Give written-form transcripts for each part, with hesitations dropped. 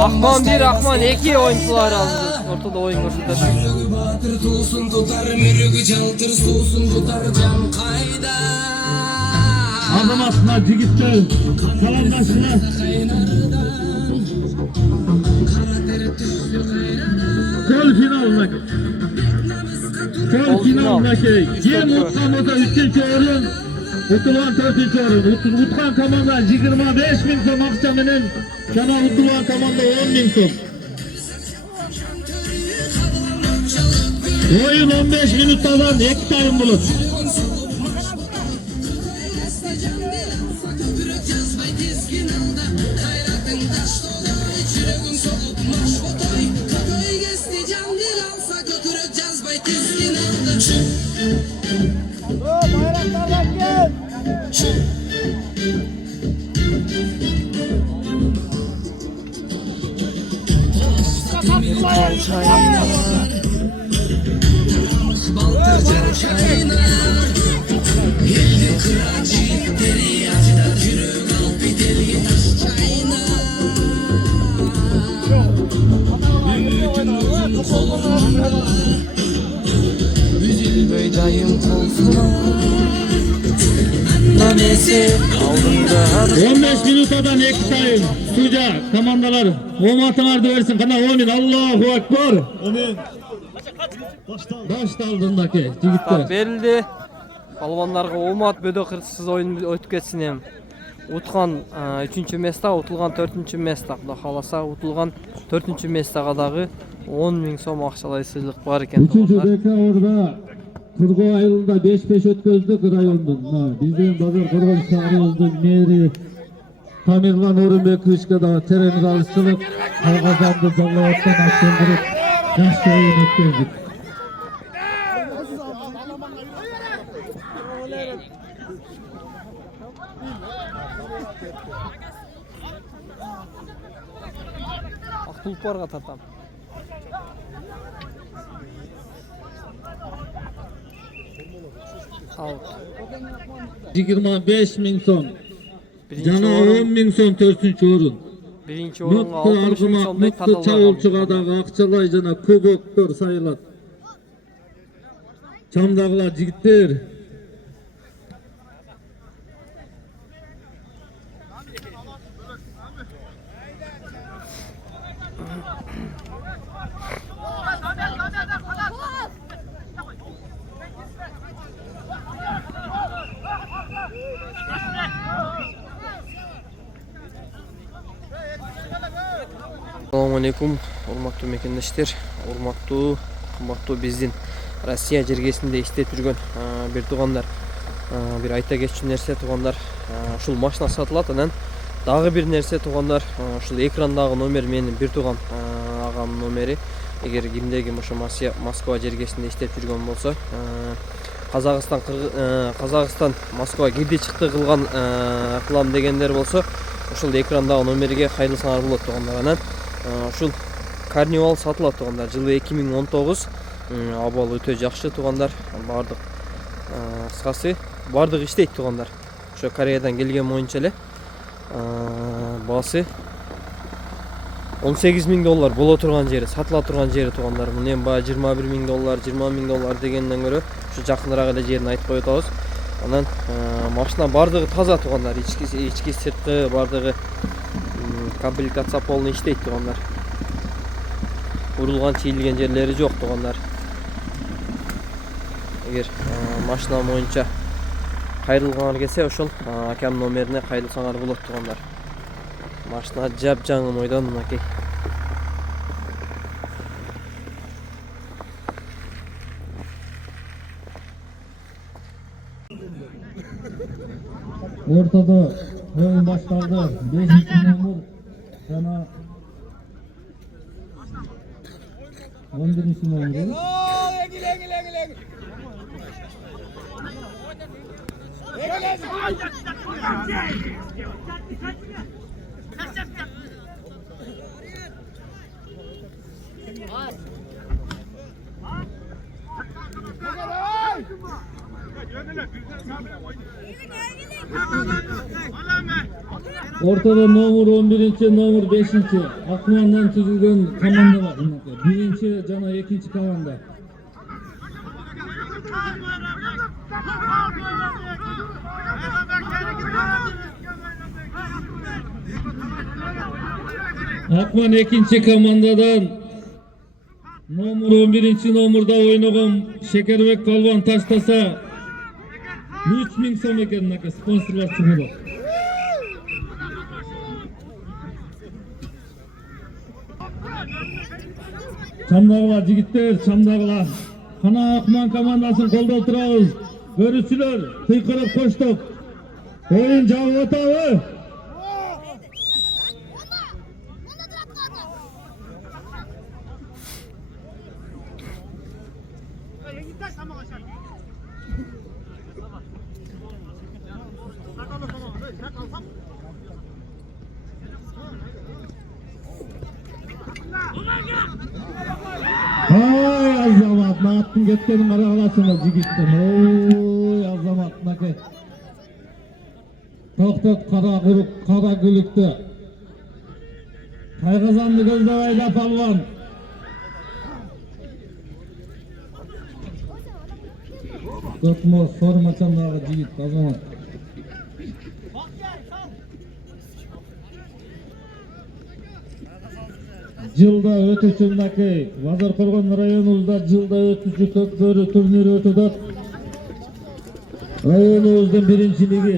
Akman 1, Akman 2 oyuncular aldı. Ortada oyun koşulları. Batır tulsun tutar mürügü çaltır sulsun tutar can kayda. Azamasına cigitler, kalandaşlar. Kol finalındaki. Kol finalındaki. Yem Utkan'da 3. orun. Utulgan 4. orun. Utkan komanda 25 bin so'm akçamının. Sana Utulgan komanda 10 bin so'm. Oyun 15 minuttan 2 tayım bulur. Böydayım kolsuna Nanesi aldığında 15 minutadan 2 tayım. Suca komandalar. Omatınlar da versin. Kana oyun. Allahu Ekber. Amin. Baş aldığındaki jigitler. Verildi. Balvanlarga Omат bödө кырсыз oyun өтүп кетсин эми. Утган 3-чү места, утулган 4-чү места. Кудай кааласа, утулган 4-чү местага дагы 10 000 сом акчалай сыйлык бар экен. 3-чү декабрда Кыргоо айылында 5-5 өткөздүк райондун. Биздин базар Кыргыз шаарыбыздын мэри Тамирлан Орунбековичке да терең алышчылык, Калгазанды Жалалаттан аттандырып, жакшы oyun өткөздүк. Tulparga tatam. Out. 25 000 so'm. Jana orun. 10 000 so'm 4-chü orun. Birinci orunga 60 000 Mutlu so'mdek tanılgan. çavulçuga dagı akçalay jana kuboktor sayılat. Çamdagılar jigitler. Assalamu alaikum, урматтуу мекендештер, урматтуу биздин Россия жергесинде иштеп жүргөн бир туугандар. Бир айта кетчү нерсе туугандар, ушул машина сатылат, анан дагы бир нерсе туугандар, ушул экрандагы номер менин бир тууган агамдын номери. Эгер кимде ким ошо Москва жергесинде иштеп жүргөн болсо, Казакстан Москва кирди чыкты кылам дегендер болсо, ушул экрандагы номерге кайрылсаңар болот туугандар. Анан ушул карнивал сатылат туугандар. Жылы 2019. Абал өтө жакшы туугандар. Бардык кыскасы бардык иштейт туугандар. Ошо Кореядан келген боюнча эле баасы 18 000 доллар боло турган жери, сатыла турган жери туугандар. Мына эми баягы 21 000 доллар, 20 000 доллар дегенден көрө ушу жакыныраак эле жерин айтып коюп атабыз. Анан машина бардыгы таза туугандар. Ички сырткы бардыгы комплектация полный иштейт туугандар. Урулган, чийилген жерлери жок туугандар. Эгер машина боюнча кайрылгаңар келсе, ошол акам номерине кайрылсаңар болот туугандар. Машина жап-жаңы мойдон мынакей. Ortada oyun başladı. 5. numur jana 11. numuru. Gel. Ortada nomur 11, nomur 5. Akmandan tüzülgen komanda var. Birinci jana ekinci komanda. Akman ekinci komandadan nomur 11 nomurda oynagan Şekerbek Palvan taştasa 3000 so'm ekan aka sponsorlar çıkmadı. Çamdağlar jigitler, çamdağlar. Kana Akman komandaсын kolda turabız. Görüşçüler, kıykırıp koştuk. Oyun cevap atabı. Oy azamat, naattın ketkenin qaraqalasını jigittin. Oy azamat, nake. Toqtot qara gülükti. Taygazandı Gözdabayda palvan. Götmor forma çamdağı jigit azamat. Жылда өтүчүндәки Базаркоргон районубузда жылда өтүчү көкбөрү турнири өтүп районубуздун биринчилиги.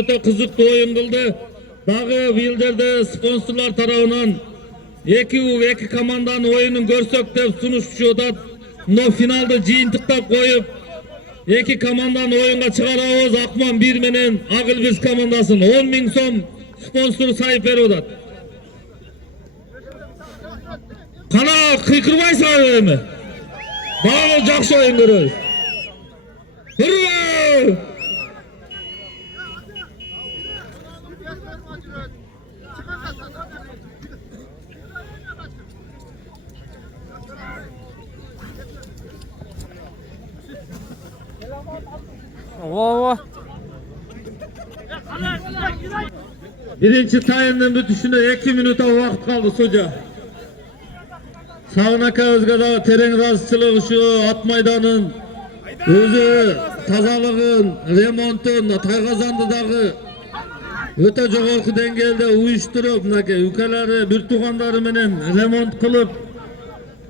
Өтө кызыктуу оюн кылды. Дагы бийилдерде спонсорлор тарабынан эки команданын оюнун көрсөк деп сунуштуу атат. Но финалды жыйынтыктап коюп, эки команданын оюнга чыгарабыз. Акман 1 менен Ак Илбирс командасын 10.000 сом спонсор сайып берип атат. Кана кыйкырбайсыңар эми? Дагы жакшы оюн көрөбүз. Ova. Birinci tayinnin bütüşüne 2 minuta vakt kaldı soca. Sağınaka özgada teren razıçılığı şu at maydanın özü tazalığın, remontun, Taygazandıdagı öte jogorku dengelde uyuşturup ülkeleri bir tuğanları menen remont kılıp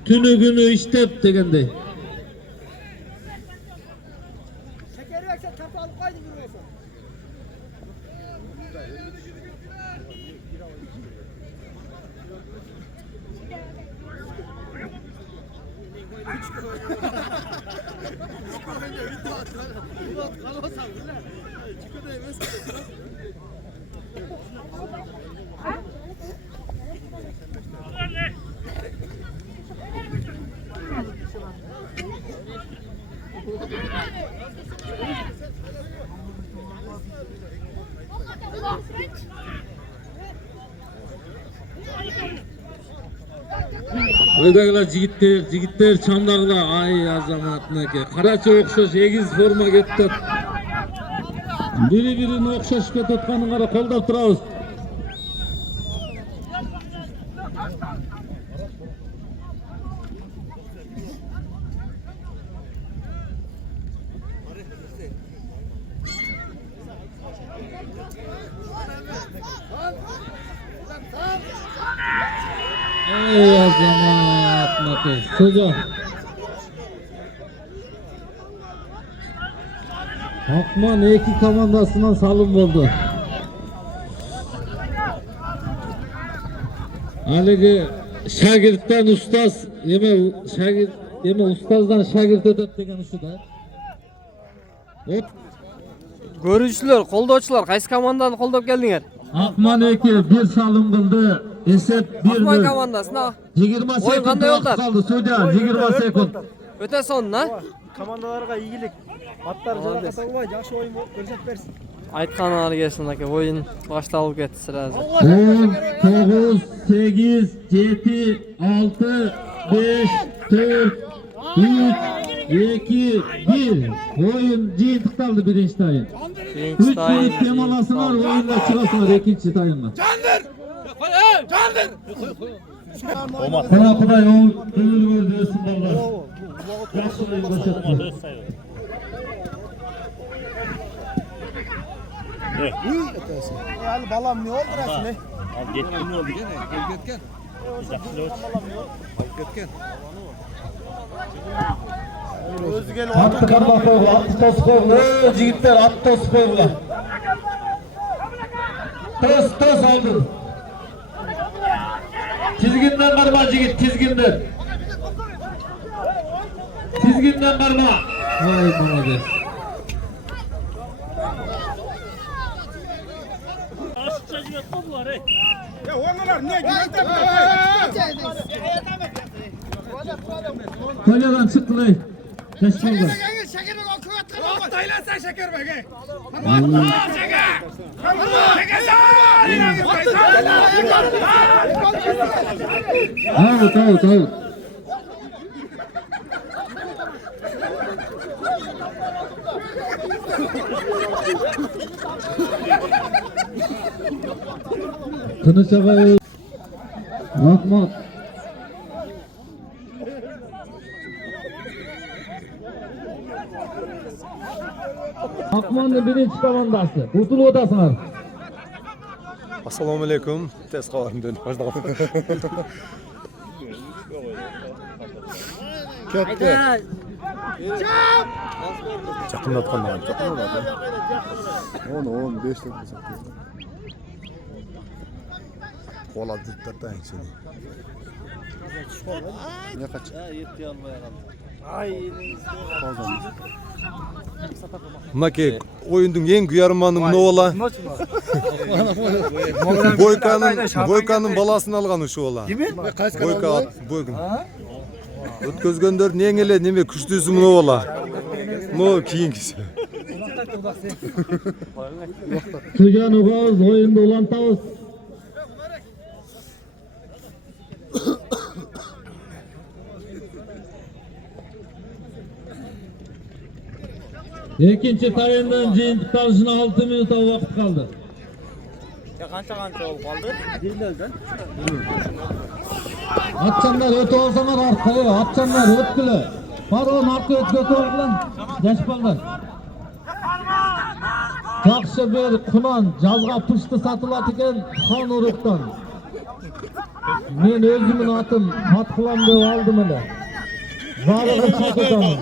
tünü günü iştep degende. Öydagılar jigitler çamdagılar ay azamatnake. Karaçı okşoş egiz forma ketти. Biri-birini okşoş ketotkanын kara koldap turabız. Ey azamat soja. Akman iki komandasından salım oldu. Haligi şagirttan ustaz yeme ustazdan şagirt ötüp degen şu da. Hop. Görüşçüler, koldoçular, kaysi komandаны колдоп келдиңер? Akman eki bir salım kıldı. Esep 1-0. Akman komandasına 20 Oyun sekund qanday vaqt oldu? qoldi. Sudya 20 sekund. öte sonuna Командаларга ийгилик. Аттар жаракат албай, жакшы оюн көрсөтүп берсин. aytqanlari gelsin aka. Oyun başlanıp ketdi sırası. 10, 9, 8, 7, 6, 5, 4, 3, 2, 1. Oyun jıйынтыкталды birinci tayın. Birinci 3 tayın. minut demalasınlar, oyunda çıkasınlar ikinci tayınla. Kana Kuday o ömür gördü ısınlarlar. Yaxşı oyun koşatdı. Ал балам эмне болду расмий? Өзү келип Attı karmak koygu, attı tosu koygu. Jigitler attı tosu koygular. Tos aldın. Tizginden barma jigit, tizginden. Tizginden barma. Vay молодец. Kolyadan çıktılay. Kaç oldu? Out. Kılıç Ağa'yı Rahmat Akman'ın birinci komandası. Kurtulup otasınlar. Assalomu alaykum. Tez qavarım dönüp başladım. Ketdi. Chaqinlatqanlar. 10-15 deb hisoblaydi. Qo'la dittatdan seni. Ne kaç? yetti албай калды. Maki oyundun en güyarmanı ne ola? Boykanın balasını algan şu ola. Kimi? Boyka. Ötközgöndör ne engele neme küçtüsü ne ola? No kiyingisi. Sujan Uğaz oyunda olan tavus. İkinci tayından jıйынтыкталышына 6 minut vaqt kaldı. Qancha болуп калды? 1-0. Atçanlar öte olsalar arkaya, atçanlar ötkülü. Var oğlum arka ötkü lan. Yaş ballar. Жақшы bir kunan жазға pıştı satılat eken Han Uruk'tan. Men özümün atım Atqılam deb aldım ele. Zarıgın satıtamın.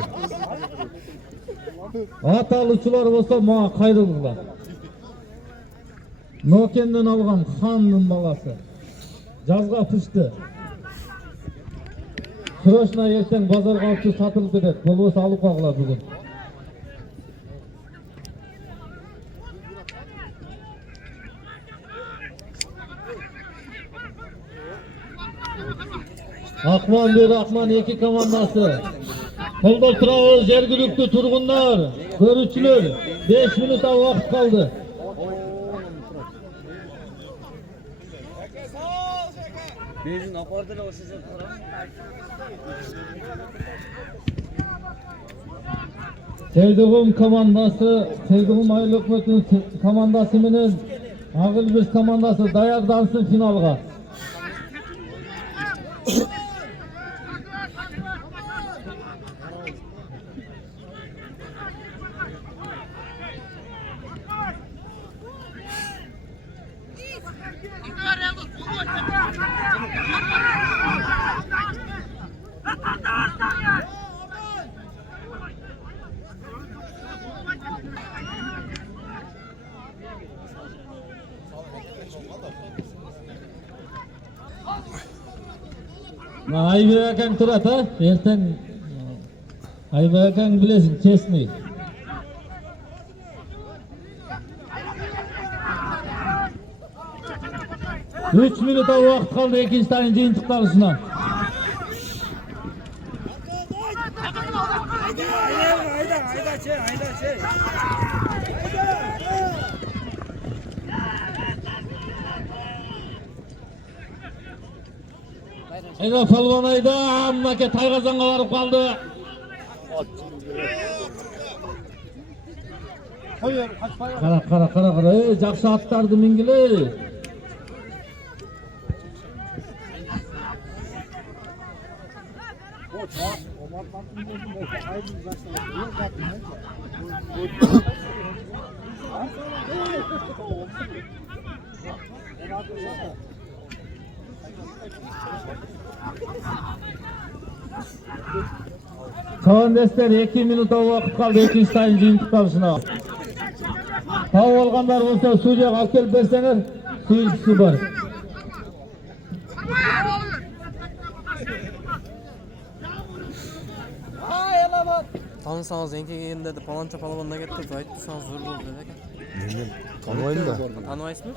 At alışçılar olsa mağa kayrıldılar. Nokenden algan Han'ın balası. Жазға pıştı. Срочно ертең базарға алып сатылып кетет. Болбосо алып калгыла бүгүн. Akman 1, Akman 2 komandası. Kolda turabыз жергиликтүү тургундар, көрүүчүлөр 5 минутта вакыт kaldı. Bezin apardı da ошо жер. Sevduğum komandası, Sevduğum Ayıl Ökmet'in komandası menен Agılbes komandası daярdansın finalga. Ayber akang turat ha, erten Ayber akang bilesin, честный. 3 minut vaqt qoldi ikkinchi taym jiyintiqlarishına. Ayda Palvan ayda amnake Tayqazanға barıp qaldı. Qara. Жақсы аттарды mingili. Çavandesler 2 minut vaqt qaldı ikinci taym jiyintiqlarishına. Tavuk olganlar olsa suya alып kelip berseňer, suyulçusu var. Tanысаңыз эңке келгенде де паланча палабанда кетті, айтсаңыз зор болды деді екен. Мен танымаймын да. Танымайсыз ба?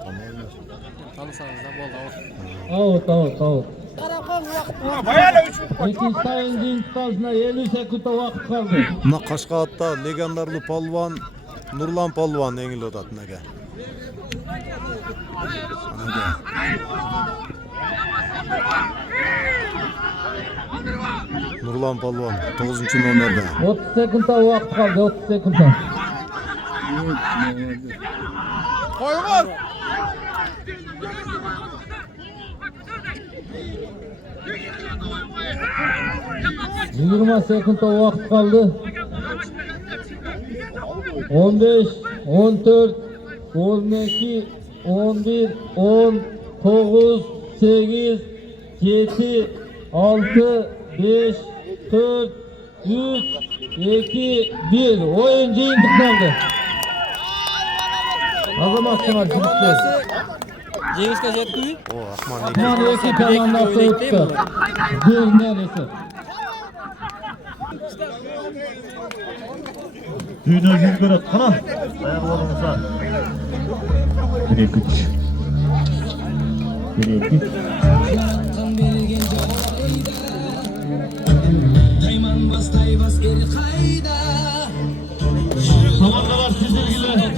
Танысаңыз да болды, Out. İkinci taym jiyintiqlarishına 50 sekund vaqt qaldı. Мына Кашкаатта легендарный палван Нурлан палван эңил атат неге. Нурлан палван 9-номерде. 30 sekundda vaqt qaldı, 30 sekundda. Koyun! 20 sekundda vaqt qaldı. 15, 14, 12, 11, 10, 9, 8, 7, 6, 5, 4, 3, 2, 1. Oyun jiyintiqlandı. Azamatçılar jibitler. Жеңіске жетті ме? О, Ахман Ahman iki komandası öttü. Düğünden ise. Düğüne yüz göre kana. Ayar olmasa. 1-2. 1-2. Dayman bas eri kayda. Komandalar sizilgiler.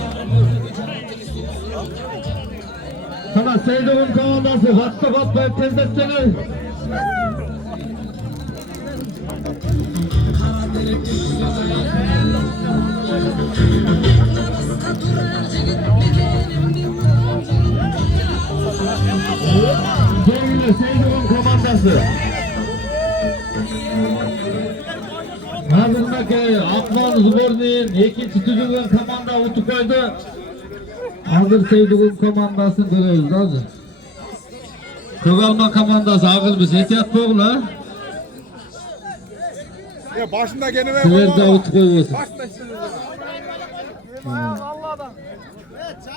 Sana Seydoğun komandası hatta batmayıp tezlettiniz. Sevgili Seydoğun komandası. Hazırındaki Akman Zborni'nin ikinci tüzüğün komanda utu koydu. Hazır Seydoğun komandasını görüyoruz hazır. Kögalma komandası ağır bir ehtiyat boğula. Ya başında gene Sizler de utu koyuyorsun.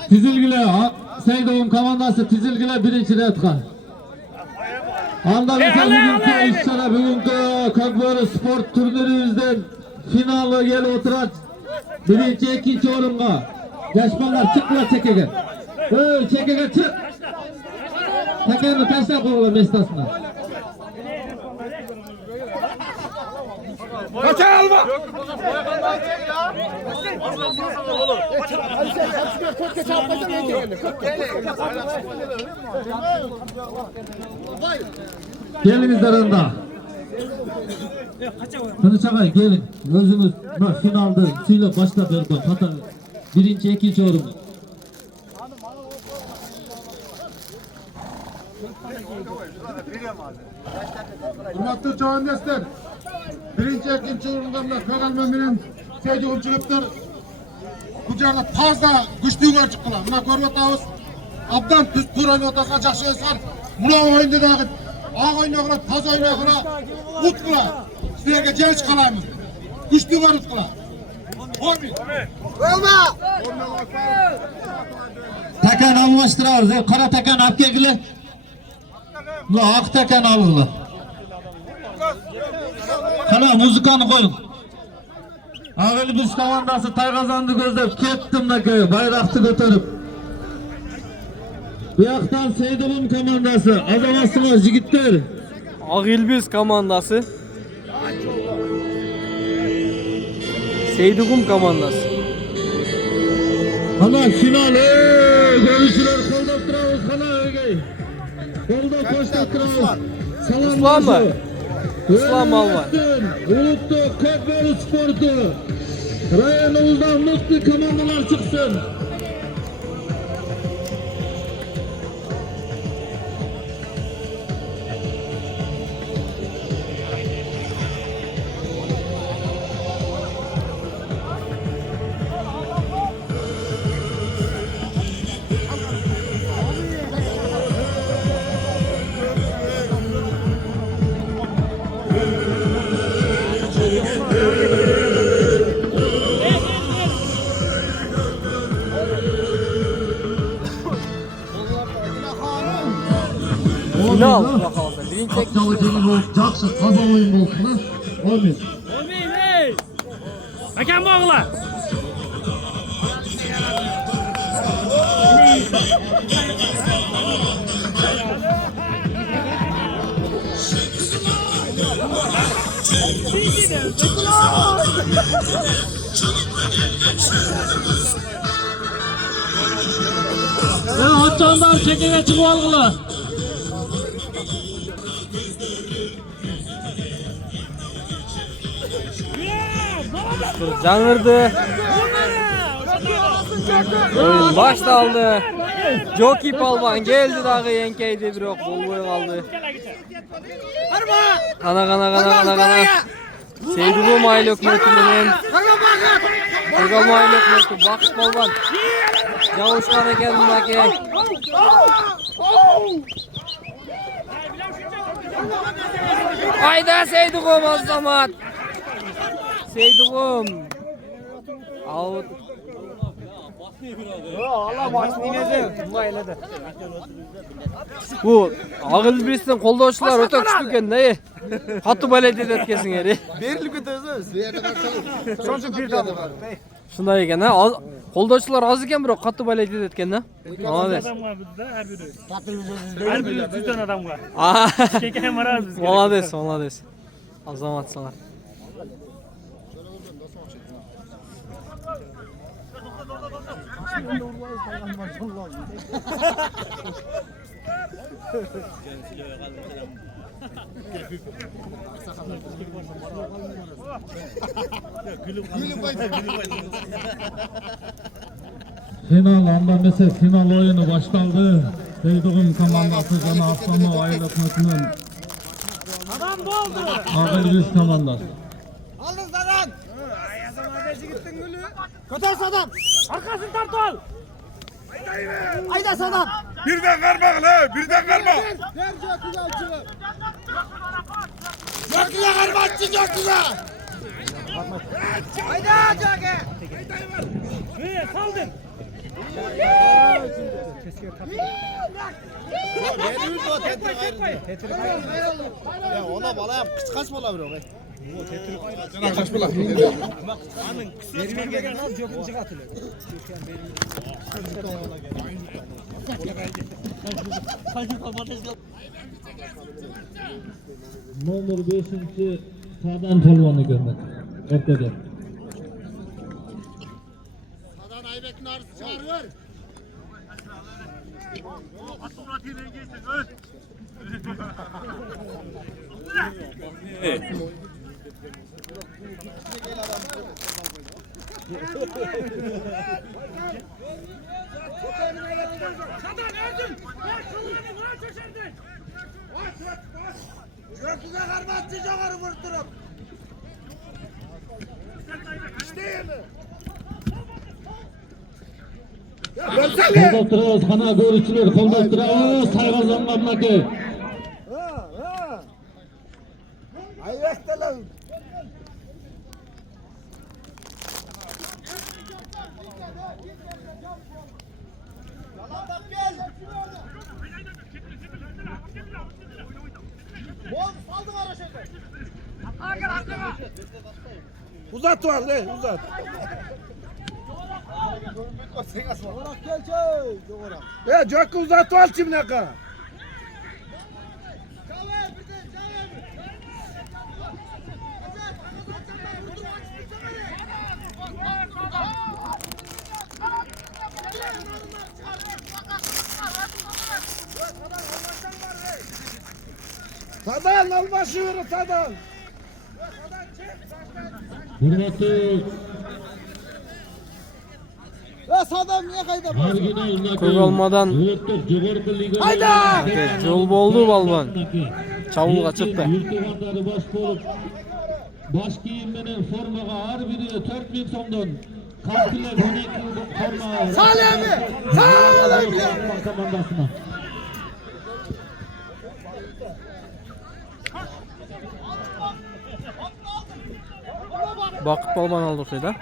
Tizilgile Seydoğun komandası Tizilgile birinci retkan. Anda mesela bugünkü işçara bugünkü Kagbori spor turnirimizden finalı gel oturat. Birinci ikinci orunga. Yaşmanlar çıktılar çekegen. Çekegen çık. Tekeni taşla koyuyorlar mestasına. Kaçar alma! Geliniz arasında. Kılıç Ağay gelin. Özümüz finalde siyle başladı. Hatta birinci ikinci orunga. Hurmatlı Çavandesler, birinci ikinci orunlarında Kögalmen bilen Seydoğun çıkıptır. Bu jarda tazda güçlüğüne çıktılar. Buna görüp otağız. Abdan tur oynatasına жақсы oynasan. Buna oyunda da ağ oynayakına, taz oynayakına utkular. Sizlerge genç kalayımız. Güçlüğüne utkular. Oymayın. Takan almıştırarız. Kara takan alıp gelgiler. Ak takan alırlar. Kana muzikanı koyun. Ağıl biz komandası Tayqazandı gözlep kettim da köye bayraktı götürüp. Bu yaktan Seydolum komandası. Azamazsınız jigitler. Ağilbiz komandası. Seydugum komandası. Ana final. Görüşürüz. Kolda durağız. Ana ögey. Kolda koşta durağız. Salam. Islam mı? Islam Alvan. Uluttu Kökbeli Sportu. Rayonumuzdan mutlu komandalar çıksın. Final. Bakalım. Birinci tek. Akçalı gelin olacaksın. Kaza oyun olsun ha. Amin. Hakem bağla. Atçanlar çekene çıkıp algıla. Canırdı. Oyun başlandı. Jockey Palvan geldi dağı yenkeydi bir ok. Bol boy kaldı. Kana. Seydugum aile hükümetinden. Seydugum aile hükümeti. Bakış Palvan. Yavuşkan eken baki. Hayda Seydugum Azamat. Seydugum. Out. Allah başını yemedi. Mayledi. Bu Ağilbiz'in koldaşçılar öte küçükken ne? Katı balede etkesin eri. Berilip götürüyoruz. Çocuk bir tane var. Şunday eken ha. Koldaşçılar az iken bro katı balede etken ne? Молодец. Adam var bizde her biri. Her biri 100 tane adam var. Aa. Keken var az biz. Молодец. Azamat sana. Final anda mesela final oyunu başlandı. Seydogum komandası Cana Aslanlı aile hükümetinin Adam doldu. Ağilbiz komandası. Aldın Sadan. Köter Sadan. Arkasını tart ol. Hayda Sadan. Birden verme lan, birden verme. Ver Joki'ye. Joki'ye karmatçı Joki'ye. Hayda Joki. Saldır. Ya ona bala yap. Kaç bola bro be. Kaç bula? Nomor 5. Sadan Tolvan'ı görmek. Ortada. Sadan Aybek'in arısı çağırıyor. Joki'ye karmatçı Joki'yi vurdurup. Kolda durağız. Kana görüşürüz. Kolda durağız. Saygazanlarına ki. Aybek'te lan. Uzat var ne uzat. Joku uzatib ol chimnaqa. Sadan almasıyor sadan. Hurmatli Көк алмадан жол болды балбан. Чабуулга чыкты. Ülkevandары баш болып, баш кийим менен формага ар бири 4000 сомдон, картилер 12 формага. Салеми! Салеми! Командасына. Бакыт балбан алды окшойт, а?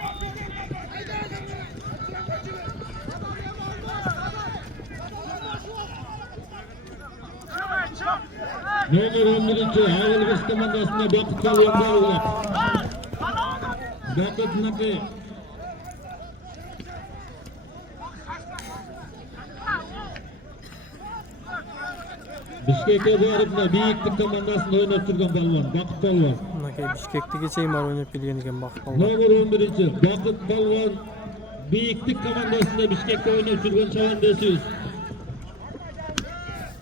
Номер 11-ci Ağıl Kız komandasına Bakıt Balvan bağlılar. Bakıt Nakı. Bişkek'e barıp Biyiklik komandasında oynap turgan balvan, Bakıt Balvan. Мынакей Бишкектиге чейин барып ойноп келген экен Бакыт балбан. Номер 11-ci Bakıt Balvan Biyiklik komandasında Bişkek'te oynap turgan çavandasıyız.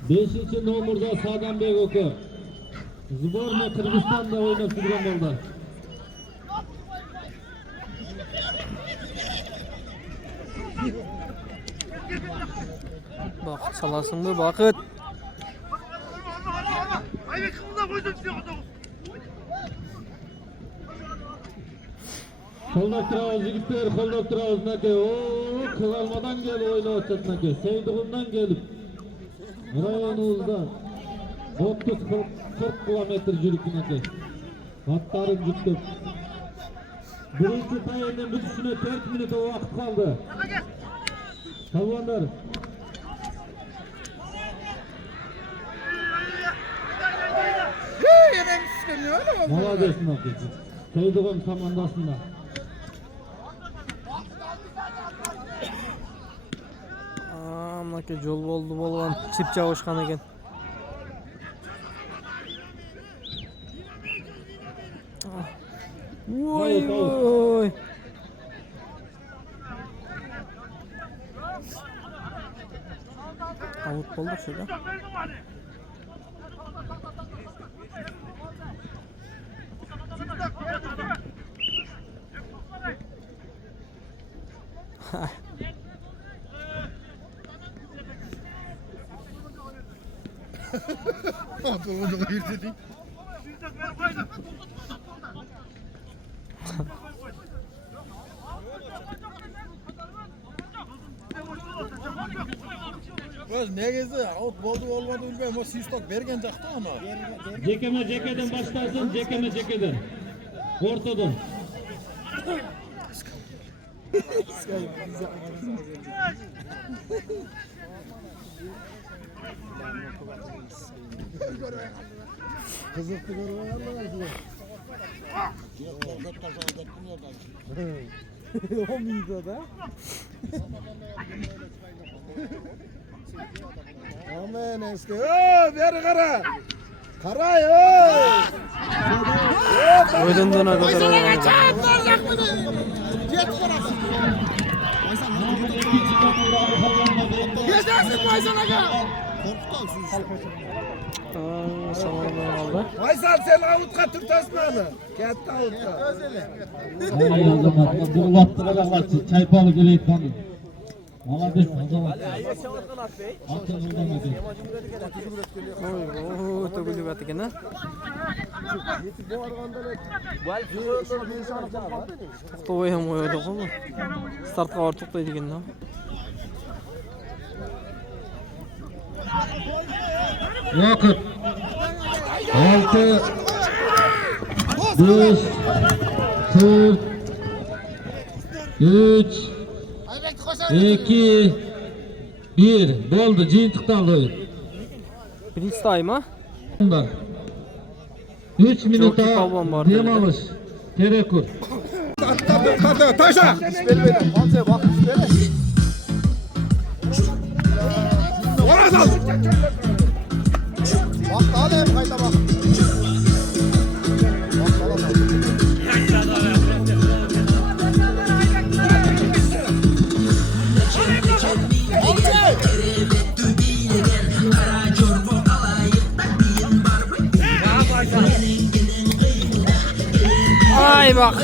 5-ci номерда Sadanbek Oku. Сборная Кыргызстанда ойнап жүргөн балдар. Бакыт саласыңбы, Бакыт? Колдоп турабыз жигиттер, колдоп турабыз наке. О, Кыгалмадан келип ойноп атат наке. Сейдигундан келип. Районубуздан 30-40 kilometr жүрүп наке. Аттарын жүктөп. Birinci tayının bitişine 4 minut vakit kaldı. Kalvanlar. Молодец наке. Сейдигун командасында. Мынакей жол болду болгон, чип жабышкан экен. Ой. Аут болду окшойт, а? Öz negesi out boldu olmadı bilmem o sistok bergen jakta onu. Jekeme jekeden başlarsın, jekeme jekeden. Ortadan. Kızıktı görüyorlar. O muydu da? Aman eski. Beri kara. Karay Oyundan kadar Gezersin Faysal aga. Faysal sen avutqa turtasın onu. Katta avutqa. Bu vattıra kaçtı. Çaypalı geleyip kanı. Молодец, Азамат. Атын ылдамады. Ой, төгүлүп атты экен, а? Токтобой эм ойдук го. Стартка барып токтойт экен да. Vakit 6 5 4 3 2 1 Boldu, jıyıntıktan koyun. Birinci tayım, ha? 3 minuta dem alış. Terekur. Taşa. Ay bak.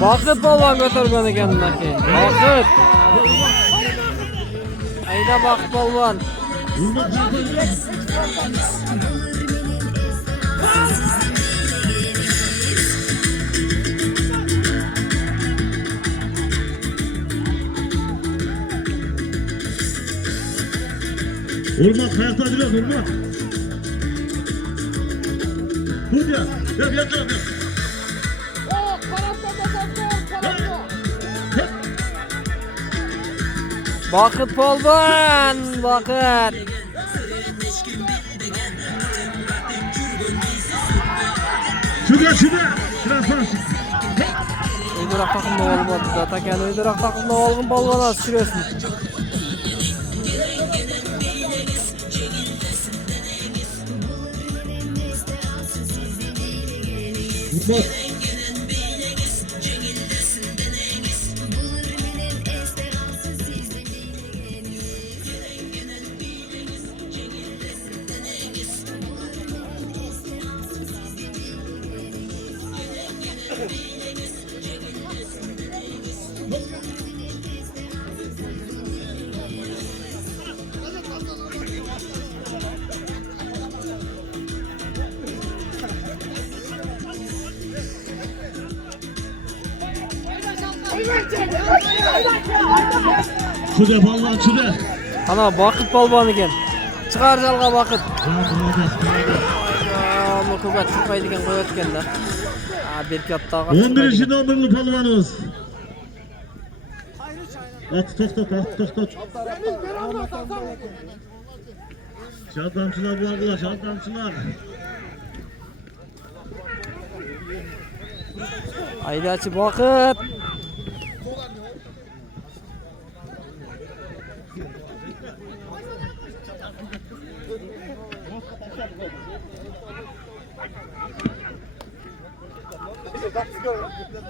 Vakit balvan götür beni kendine ki. Vakit. Ayda vakit balvan. Urmak ayakta duruyor Urmak. Dur ya. Ya yat lan. Vakit balvan. Vakit. Şurada. Şurası. Uydurak takımda olmadı da. Taken uydurak takımda olgun balvan az sürüyorsun. Urmak. Şurada ballan şurada. Ana vakit balvan eken. Çıkar jalga vakit. Mukubat çıkaydı eken koyat eken da. Bir kattağa 11. numaralı palvanımız. At. Şadamçılar bu arada şadamçılar. Aydaçı vakit.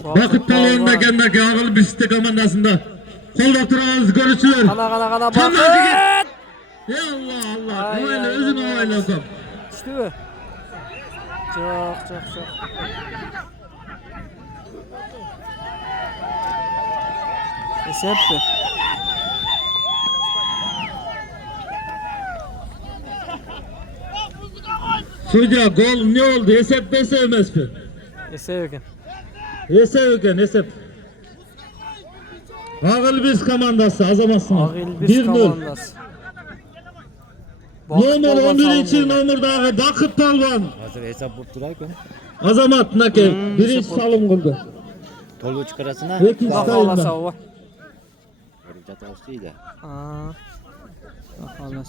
Vakit balonunda kendaki ağıl bisiklet komandasında. Kolda durağınız görüşürüz. Kana vakit. Ya Allah. Ay, Öyle ay, özünü ay. oylasam. Düştü mü? Çok. Esepti. Şurada gol ne oldu? Esep de sevmez mi? Esep. Esep. Ağıl biz komandası azamazsın. Ağil bir 1-0. komandası. Numar 11 için numaraдағы Bakıt Palvan. Hazır hesap bu durayken. Azamat Nake birinci salım kıldı. Tolu çıkarasına. İkinci Bak sayımda. Allah'a o. Çatı üstüyle. Bak Allah'a.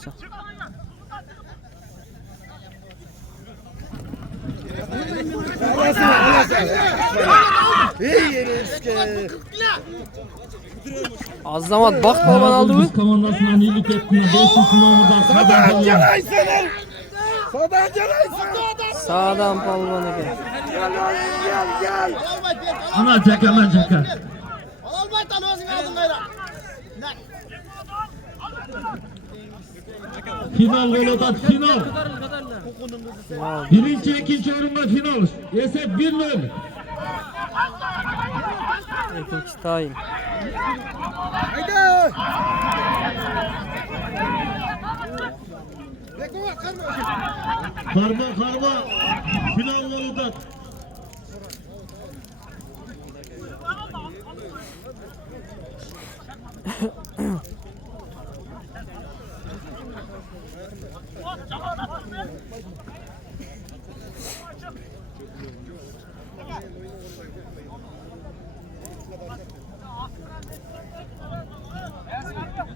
Azzamat bak balvan aldı mı? Biz komandasından iyilik ettiğine 5. numaradan sağdan Palvan. Sağdan balvan eken. Ana çek hemen çek. Final gol final. Birinci ikinci oyunda final. Esep 1-0. İkinci time. Karma. Final yolunda.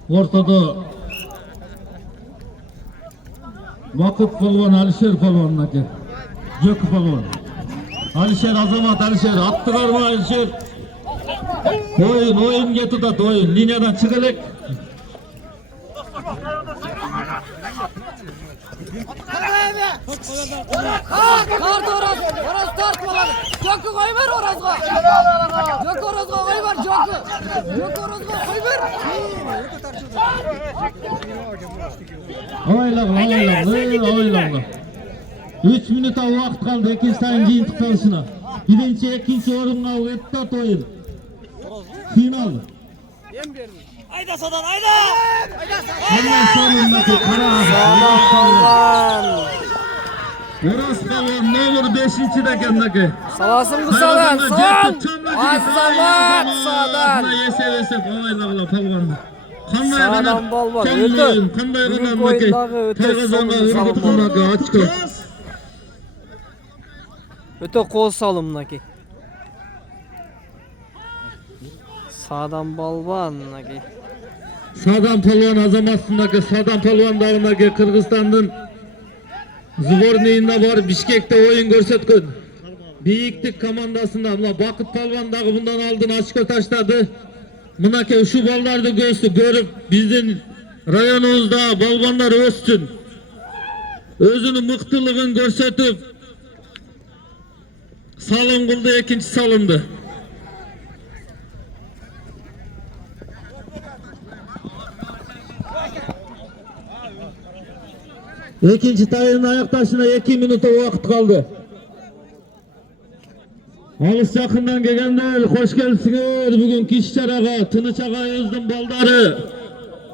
Ortada Vakıf Polvan Alişer Polvan'daki Gök Polvan. Alişer Azamat Alişer attılar mı Alişer? Oyun getir de oyun linyadan çıkılık. Orası tartmalar. Joku koy ver orasına. Joku orasına koy ver Joku. Joku orasına koy ver. Oylağla. 3 minuta vaqt kaldı ikinci tane jiyintik kalışına. Birinci, ikinci orunga ettat oyun. Final. Ayda Sadan ayda. Ondan sonundaki karar. Biraz kalın ne olur 5. dakikadaki. Salasın mı Sadan? Sadan! Azamat Sadan! Yesevesep olaylarla palvandı. Sadan balvan öldü. Kanday Büyük kanamdaki. oyundağı öte Kırgızan'a sonunda hürgüt salınmalı. kılmakı açık. Öte kol salımdaki. Sadan balvandaki. Sadan Palvan Azamat'sındaki Sadan Palvan dağındaki Kırgızistan'ın Zvorneyinde var Bişkek'te oyun görsetken. Biyiklik komandasında Bakıt Palvan dağı bundan aldın açık taşladı. Mınake şu ballarda görüp bizden rayonumuzda balvanlar össün. Özünün mıktılığını görsetip salın kıldı ikinci salındı. İkinci tayının ayaktaşına 2 minuta vakit kaldı. Alış yakından gelgenler, hoş gelsiniz. Bugünkü iş çarağa, Tınıç Ağayız'ın baldarı.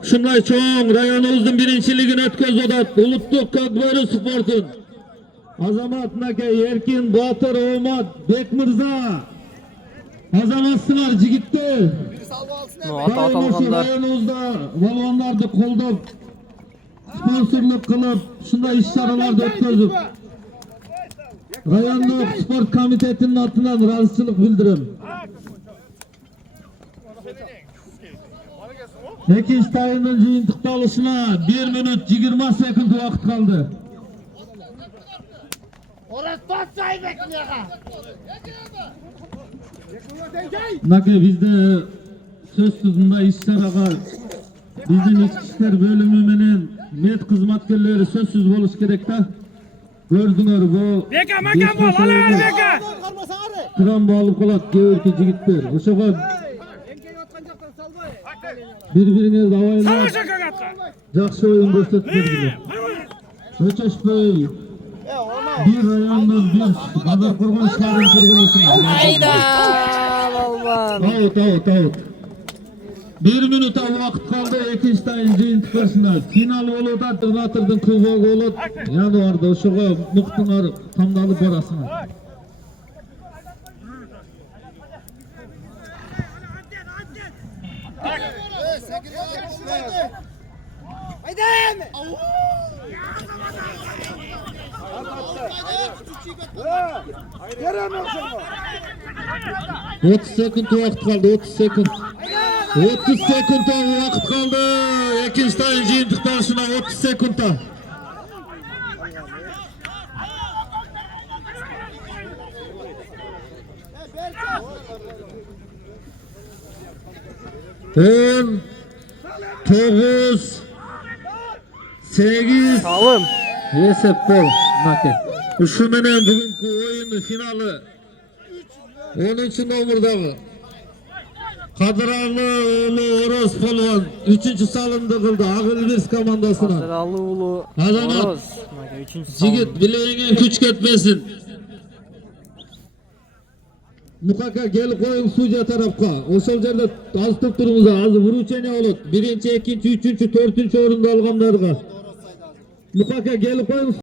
Şunday çoğun, rayonumuzun birinciligini ötköz odat. Ulutluk Kökbörü Sport'un. Azamat Nake, Erkin, Batır, Oğmat, Bekmirza. Azamatsınlar Cigit'te. Atalganlar. Rayonumuzda balonlarda kolda sponsorluk kılıp şunday iş çaralarda ötközüp Rayonluk Sport Komitetinin adından razıçılık bildirim. İkinci tayının jıyıntıkta alışına 1 minut 20 sekund vakit kaldı. Nake bizde söz tuzunda işçilere bizden İçki İşler bölümü menen met hizmetkerleri sözsüz boluş gerek da. Gördüңөр bu. Beka makam bol ala beka. Kıran bağlı kolak geverki jigitler. Oşoga birbirine davayla Savaşa kagatka. jakşı oyun gösterdiler. Öçeşpey. Bir rayondan bir Bazar Kurban şehrin kurgunusun. Hayda balvan. Out. 1 minuta vakit kaldı ikinci tayın jıyıntık karşısında. Final oluda Tırnatır'dın kılgog olup yanvarda oşoga mıktınlar tamdalıp orasına. Haydi. 30 sekund vakit kaldı 30 sekund. 30 sekund vakit kaldı. İkinci tayın jıyıntık karşısına 30 sekundda. On, 9, 8, Salım. Yesep bol. Şu menen bugünkü oyunu finali 13. nomurdağı Kadıralıoğlu Oroz Polvan 3. salımda kıldı Ağılbers komandasına. Kadıralıoğlu Azamat. Oroz. 3. salım. Jigit bileğine güç ketmesin. Mutlaka gelip koyun suca tarafka. Ошол жерде az tutturuңuz, az вручение болот. 1-2, 3, 4 орунду алгандарга. Mutlaka gelip koyun.